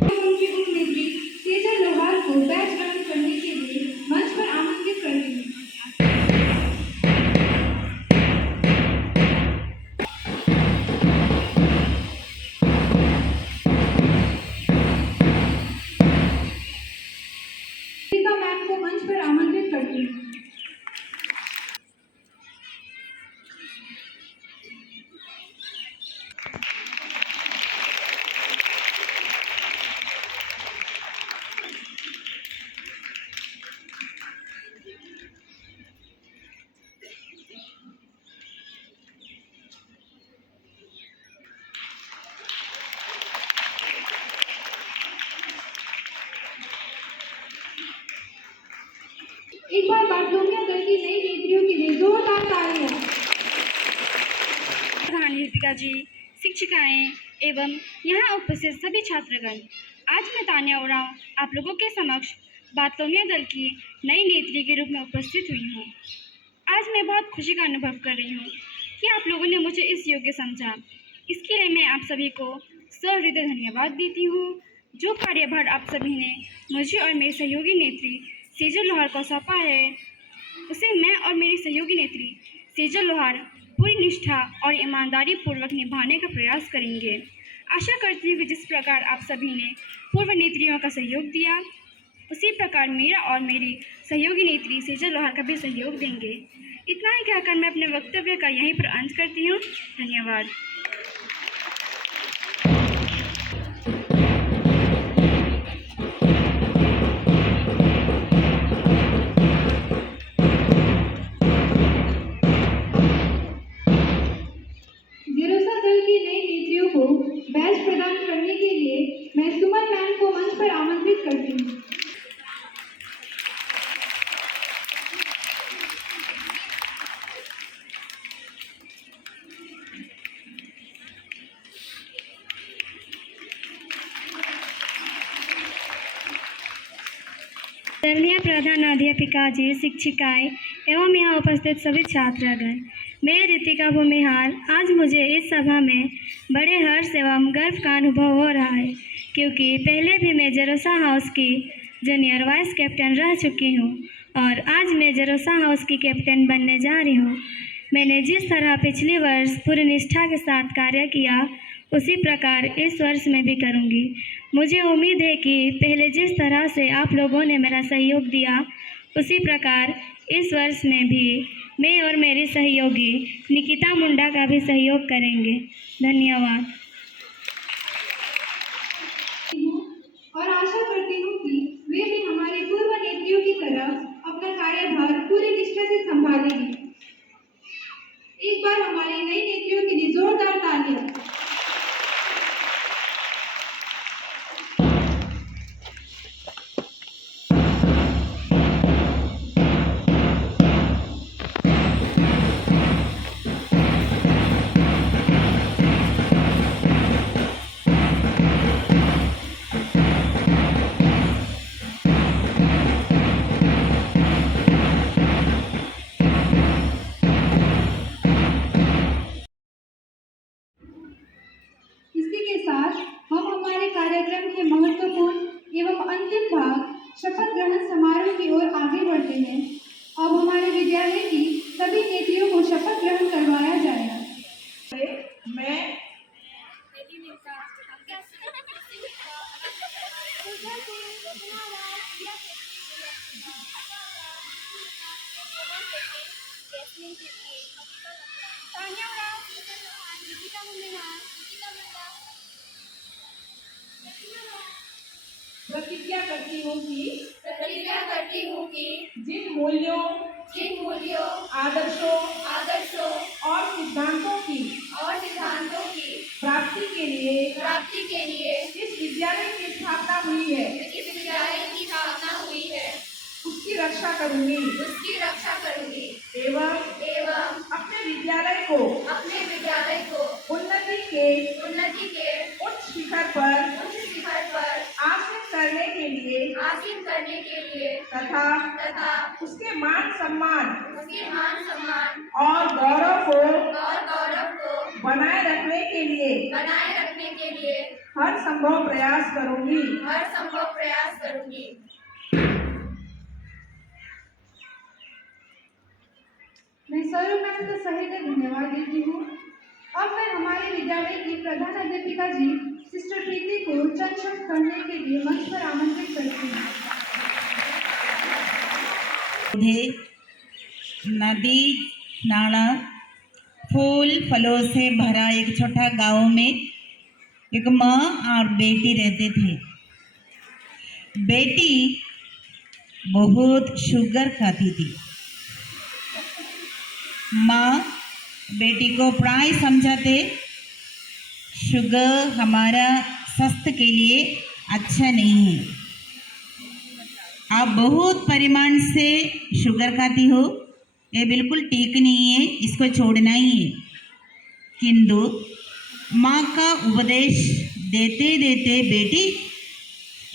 उनकी उप नेत्री सेजल लोहार को बैच ग्रहण करने के लिए मंच पर आमंत्रित करती हूँ। वेदिका मैम को मंच पर आमंत्रित करती हूँ। एक बार बार्टलोमिया दल की नई नेत्रियों के लिए जोरदार तालियां। प्रधानाध्यापिका जी, शिक्षिकाएं एवं यहाँ उपस्थित सभी छात्रगण, आज मैं तान्या उरांव आप लोगों के समक्ष बार्टलोमिया दल की नई नेत्री के रूप में उपस्थित हुई हूँ। आज मैं बहुत खुशी का अनुभव कर रही हूँ कि आप लोगों ने मुझे इस योग्य समझा। इसके लिए मैं आप सभी को सहृदय धन्यवाद देती हूँ। जो कार्यभार आप सभी ने मुझे और मेरी सहयोगी नेत्री सेजल लोहार को सौंपा है, उसे मैं और मेरी सहयोगी नेत्री सेजल लोहार पूरी निष्ठा और ईमानदारी पूर्वक निभाने का प्रयास करेंगे। आशा करती हूँ कि जिस प्रकार आप सभी ने पूर्व नेत्रियों का सहयोग दिया, उसी प्रकार मेरा और मेरी सहयोगी नेत्री सेजल लोहार का भी सहयोग देंगे। इतना ही कहकर मैं अपने वक्तव्य का यहीं पर अंत करती हूँ। धन्यवाद। टेरेसा दल की नई नेत्रियों को बैच प्रदान करने के लिए मैं सुमन मैम को मंच पर आमंत्रित करती हूँ। आदरणीय प्रधानाध्यापिका जी, शिक्षिकाएं एवं यहाँ उपस्थित सभी छात्रगण, मैं रितिका भूमिहार। आज मुझे इस सभा में बड़े हर्ष एवं गर्व का अनुभव हो रहा है, क्योंकि पहले भी मैं जरोसा हाउस की जूनियर वाइस कैप्टन रह चुकी हूँ और आज मैं जरोसा हाउस की कैप्टन बनने जा रही हूँ। मैंने जिस तरह पिछले वर्ष पूरी निष्ठा के साथ कार्य किया, उसी प्रकार इस वर्ष में भी करूँगी। मुझे उम्मीद है कि पहले जिस तरह से आप लोगों ने मेरा सहयोग दिया, उसी प्रकार इस वर्ष में भी मैं और मेरी सहयोगी निकिता मुंडा का भी सहयोग करेंगे। धन्यवाद। और आशा करती हूँ कि वे भी हमारी पूर्व नेत्रियों की तरह अपना कार्यभार पूरी निष्ठा से संभालेंगे। एक बार हमारी नई नेत्रियों के लिए जोरदार तालियां। इसी के साथ हम हमारे कार्यक्रम के महत्वपूर्ण एवं अंतिम भाग शपथ ग्रहण समारोह की ओर आगे बढ़ते हैं। अब हमारे विद्यालय की सभी नेत्रियों को शपथ ग्रहण करवाया जाएगा। मैं प्रतिज्ञा करती हूँ कि जिन मूल्यों आदर्शों और सिद्धांतों की प्राप्ति के लिए इस विद्यालय की स्थापना हुई है, उसकी रक्षा करूंगी एवं अपने विद्यालय को उन्नति के उच्च शिखर पर आसीन करने के लिए तथा उसके मान सम्मान और गौरव को बनाए रखने के लिए हर संभव प्रयास करूंगी। मैं सर्वप्रथम तो सहित धन्यवाद देती हूँ। अब मैं हमारे विद्यालय की प्रधान अध्यापिका जी सिस्टर प्रीति को चंद शब्द कहने के लिए मंच पर आमंत्रित करती हूँ। नदी नाला फूल फलों से भरा एक छोटा गांव में एक माँ और बेटी रहते थे। बेटी बहुत शुगर खाती थी। माँ बेटी को प्राय समझाते शुगर हमारा स्वास्थ्य के लिए अच्छा नहीं है। आप बहुत परिमाण से शुगर खाती हो, ये बिल्कुल ठीक नहीं है, इसको छोड़ना ही है। किंतु माँ का उपदेश देते देते बेटी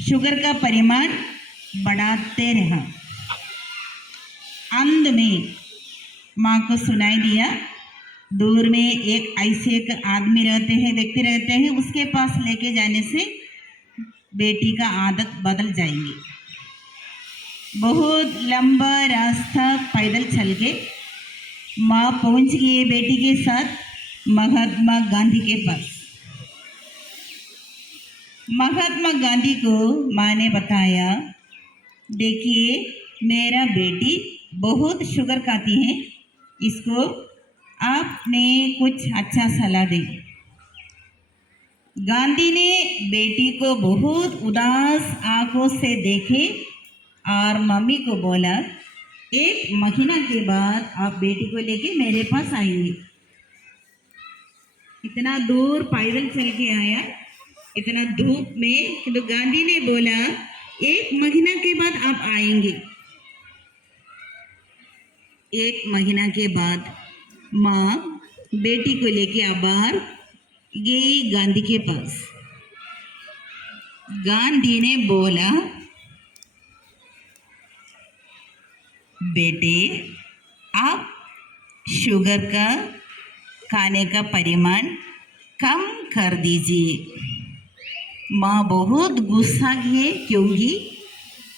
शुगर का परिमाण बढ़ाते रहा। अंत में माँ को सुनाई दिया, दूर में एक ऐसे एक व्यक्ति रहते हैं, उसके पास लेके जाने से बेटी का आदत बदल जाएंगी। बहुत लंबा रास्ता पैदल चल के माँ पहुंच गई बेटी के साथ महात्मा गांधी के पास। महात्मा गांधी को माँ ने बताया, देखिए मेरा बेटी बहुत शुगर खाती है, इसको आपने कुछ अच्छा सलाह दे। गांधी ने बेटी को बहुत उदास आंखों से देखे और मम्मी को बोला, 1 महीना के बाद आप बेटी को लेके मेरे पास आएंगे। इतना दूर पैदल चल के आया, इतना धूप में, तो गांधी ने बोला 1 महीना के बाद आप आएंगे। 1 महीना के बाद माँ बेटी को लेके बाहर गई गांधी के पास। गांधी ने बोला, बेटे, आप शुगर का खाने का परिमाण कम कर दीजिए। माँ बहुत गुस्सा है क्योंकि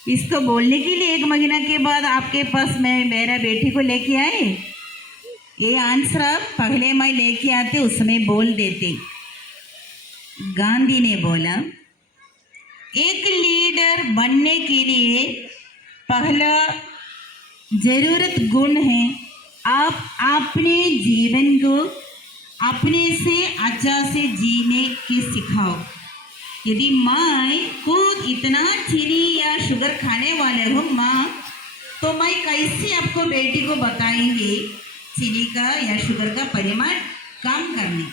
इसको बोलने के लिए 1 महीना के बाद आपके पास मैं मेरा बेटी को लेके आए। ये आंसर आप पहले मैं लेके आते उसमें बोल देते। गांधी ने बोला, एक लीडर बनने के लिए पहला जरूरत गुण है आप अपने जीवन को अपने से अच्छा से जीने की सिखाओ। यदि मैं खुद इतना चीनी या शुगर खाने वाले हूँ माँ, तो मैं कैसे आपको बेटी को बताएंगे चीनी का या शुगर का परिमाण कम करने।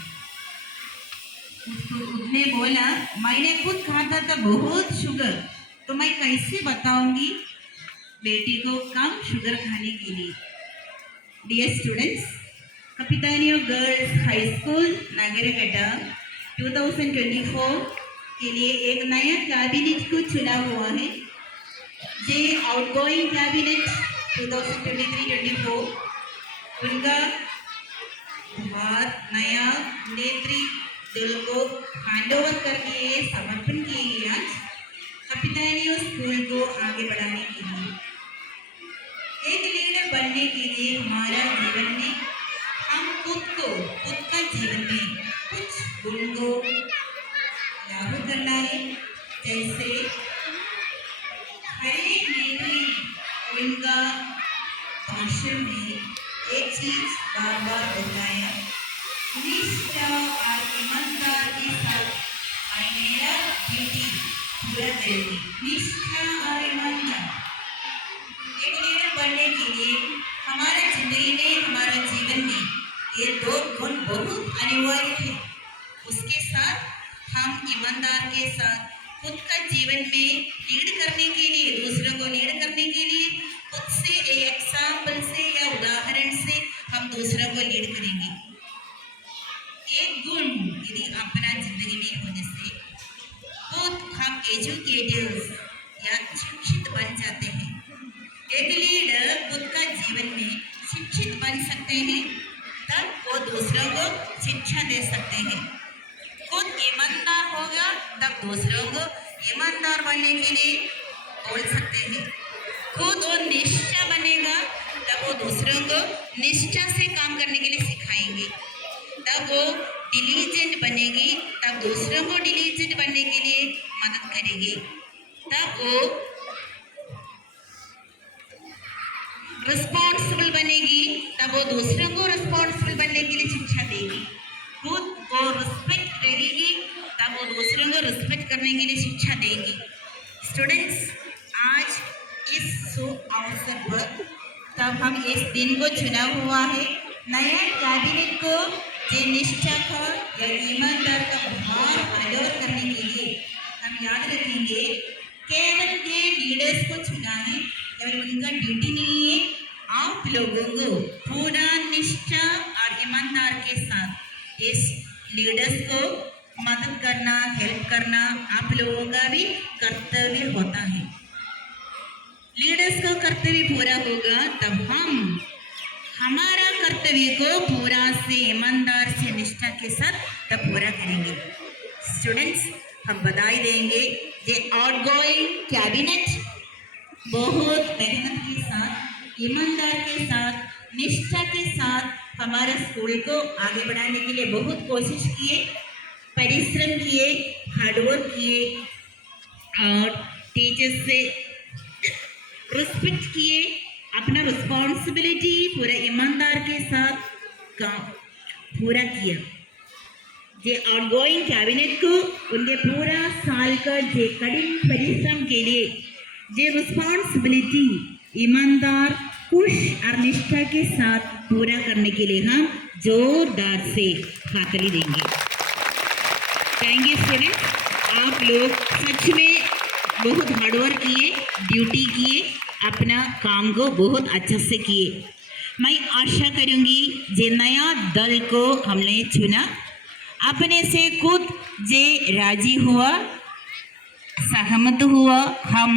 उसने बोला, मैंने खुद खाता था बहुत शुगर, तो मैं कैसे बताऊंगी बेटी को कम शुगर खाने के लिए। Dear students, Capitanio girls high school Nagrakata 2024 के लिए एक नया कैबिनेट को चुना हुआ है। जे आउटगोइंग कैबिनेट 2023-24 उनका भारत नया नेत्री दल को हैंडओवर करके समर्पण किए गए आज कपितानियो स्कूल को आगे बढ़ाने के लिए। एक लीडर बनने के लिए हमारा जीवन में हम खुद का जीवन में कुछ गुण को लागू करना है। जैसे हर एक नेत्री उनका भाषण में एक चीज बार बार दोहराया, निष्ठा और ईमानदार के साथ मैं मेरा ड्यूटी पूरा करूंगी। निष्ठा और ईमानदार एक लीडर बनने के लिए हमारा जिंदगी में हमारा जीवन में ये 2 गुण बहुत अनिवार्य है। उसके साथ हम ईमानदार के साथ खुद का जीवन में लीड करने के लिए, दूसरों को लीड करने के लिए खुद से एक एग्जाम्पल से या उदाहरण से हम दूसरों को लीड करेंगे। एक गुण यदि अपना जिंदगी में होने से खुद हम एजुकेटर्स या शिक्षित बन जाते हैं। एक लीडर खुद का जीवन में शिक्षित बन सकते हैं, तब वो दूसरों को शिक्षा दे सकते हैं। खुद ईमानदार होगा तब दूसरों को ईमानदार बनने के लिए बोल सकते हैं। खुद वो निष्ठा बनेगा तब वो दूसरों को निष्ठा से काम करने के लिए सिखाएंगे। तब वो डिलीजेंट बनेगी तब दूसरों को डिलीजेंट बनने के लिए मदद करेगी। तब वो रिस्पॉन्सिबल बनेगी तब वो दूसरों को रिस्पॉन्सिबल बनने के लिए शिक्षा देगी। खुद को रिस्पेक्ट रहेगी तब वो दूसरों को रिस्पेक्ट करने के लिए शिक्षा देंगी। स्टूडेंट्स, आज इस शुभ अवसर पर तब हम इस दिन को चुना हुआ है नया कैबिनेट को जे निष्ठा का या ईमानदार का भार हैंडओवर करने के लिए हम याद रखेंगे केवल ये लीडर्स को चुना है, केवल उनका ड्यूटी नहीं है। आप लोगों को पूरा निष्ठा और ईमानदार के साथ इस लीडर्स को मदद करना, हेल्प करना आप लोगों का भी कर्तव्य होता है। लीडर्स का कर्तव्य पूरा होगा तब हम हमारा कर्तव्य को पूरा से ईमानदार से निष्ठा के साथ तब पूरा करेंगे। स्टूडेंट्स, हम बधाई देंगे ये आउटगोइंग कैबिनेट बहुत मेहनत के साथ, ईमानदार के साथ, निष्ठा के साथ हमारे स्कूल को आगे बढ़ाने के लिए बहुत कोशिश किए, परिश्रम किए, हार्डवर्क किए और टीचर्स से रिस्पेक्ट किए, अपना रिस्पॉन्सिबिलिटी पूरा ईमानदार के साथ काम पूरा किया। जे आउटगोइंग कैबिनेट को उनके पूरा साल का जे कठिन परिश्रम के लिए जे रिस्पॉन्सिबिलिटी ईमानदार, खुश और निष्ठा के साथ पूरा करने के लिए हम जोरदार से ताली देंगे। थैंक यू स्टूडेंट्स, आप लोग सच में बहुत हार्डवर्क किए, ड्यूटी किए, अपना काम को बहुत अच्छे से किए। मैं आशा करूँगी जे नया दल को हमने चुना, अपने से खुद जे राजी हुआ, सहमत हुआ, हम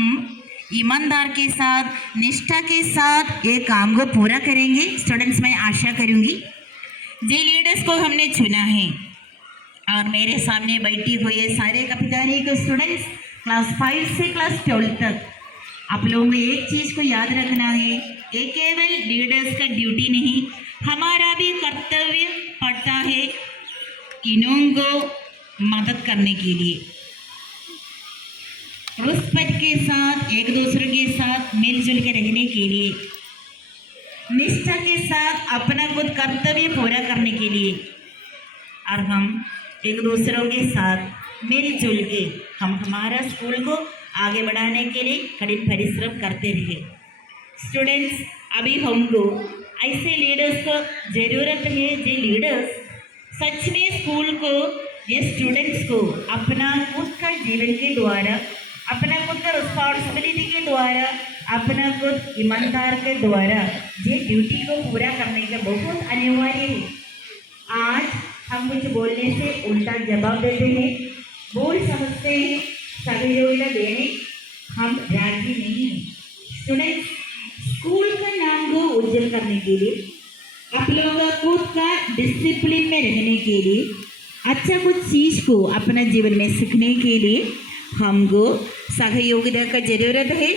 ईमानदार के साथ निष्ठा के साथ ये काम को पूरा करेंगे। स्टूडेंट्स, मैं आशा करूँगी जे लीडर्स को हमने चुना है और मेरे सामने बैठी हुई है सारे कपितानी के स्टूडेंट्स क्लास 5 से क्लास 12 तक, आप लोगों को एक चीज़ को याद रखना है, ये केवल लीडर्स का ड्यूटी नहीं, हमारा भी कर्तव्य पड़ता है इन्हों को मदद करने के लिए। रिस्पेक्ट के साथ एक दूसरे के साथ मिलजुल के रहने के लिए, निष्ठा के साथ अपना खुद कर्तव्य पूरा करने के लिए, और हम एक दूसरों के साथ मिलजुल के हम हमारा स्कूल को आगे बढ़ाने के लिए कठिन परिश्रम करते रहे। स्टूडेंट्स, अभी हमको ऐसे लीडर्स को ज़रूरत है जो लीडर्स सच में स्कूल को, ये स्टूडेंट्स को अपना खुद का जीवन के द्वारा, अपना खुद का रिस्पॉन्सिबिलिटी के द्वारा, अपना खुद ईमानदार के द्वारा ये ड्यूटी को पूरा करने का बहुत अनिवार्य है। आज हम कुछ बोलने से उल्टा जवाब देते हैं, बोल समझते हैं, सहयोगिता देने हम राजी नहीं हैं। स्टूडेंट्स, स्कूल का नाम को उज्जवल करने के लिए, आप लोगों का खुद का डिसिप्लिन में रहने के लिए, अच्छा कुछ चीज़ को अपना जीवन में सीखने के लिए हमको सहयोगिता का ज़रूरत है,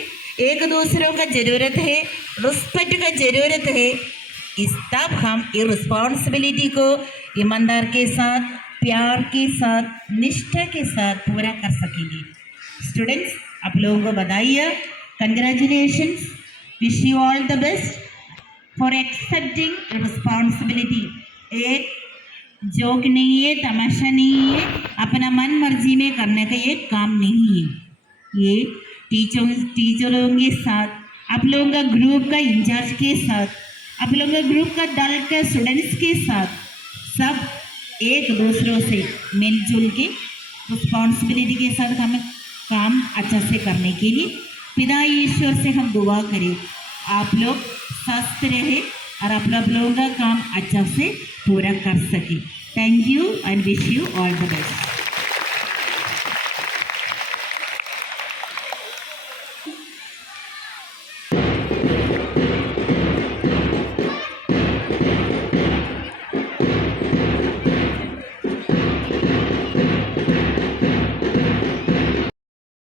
एक दूसरों का ज़रूरत है, रिस्पेक्ट का ज़रूरत है। इस तब हम ये रिस्पॉन्सिबिलिटी को ईमानदार के साथ, प्यार के साथ, निष्ठा के साथ पूरा कर सकेंगे। स्टूडेंट्स, आप लोगों को बधाई, congratulations, wish you all the best for accepting responsibility. एक जोक नहीं है, तमाशा नहीं है, अपना मन मर्जी में करने का ये काम नहीं है। ये टीचरों के साथ, आप लोगों का ग्रुप का इंचार्ज के साथ, आप लोगों का ग्रुप का दल के स्टूडेंट्स के साथ सब एक दूसरों से मिलजुल के रिस्पॉन्सिबिलिटी के साथ हमें काम अच्छा से करने के लिए पिता ईश्वर से हम दुआ करें, आप लोग स्वस्थ रहे और आप लोगों का काम अच्छा से पूरा कर सके। Thank you and wish you all the best.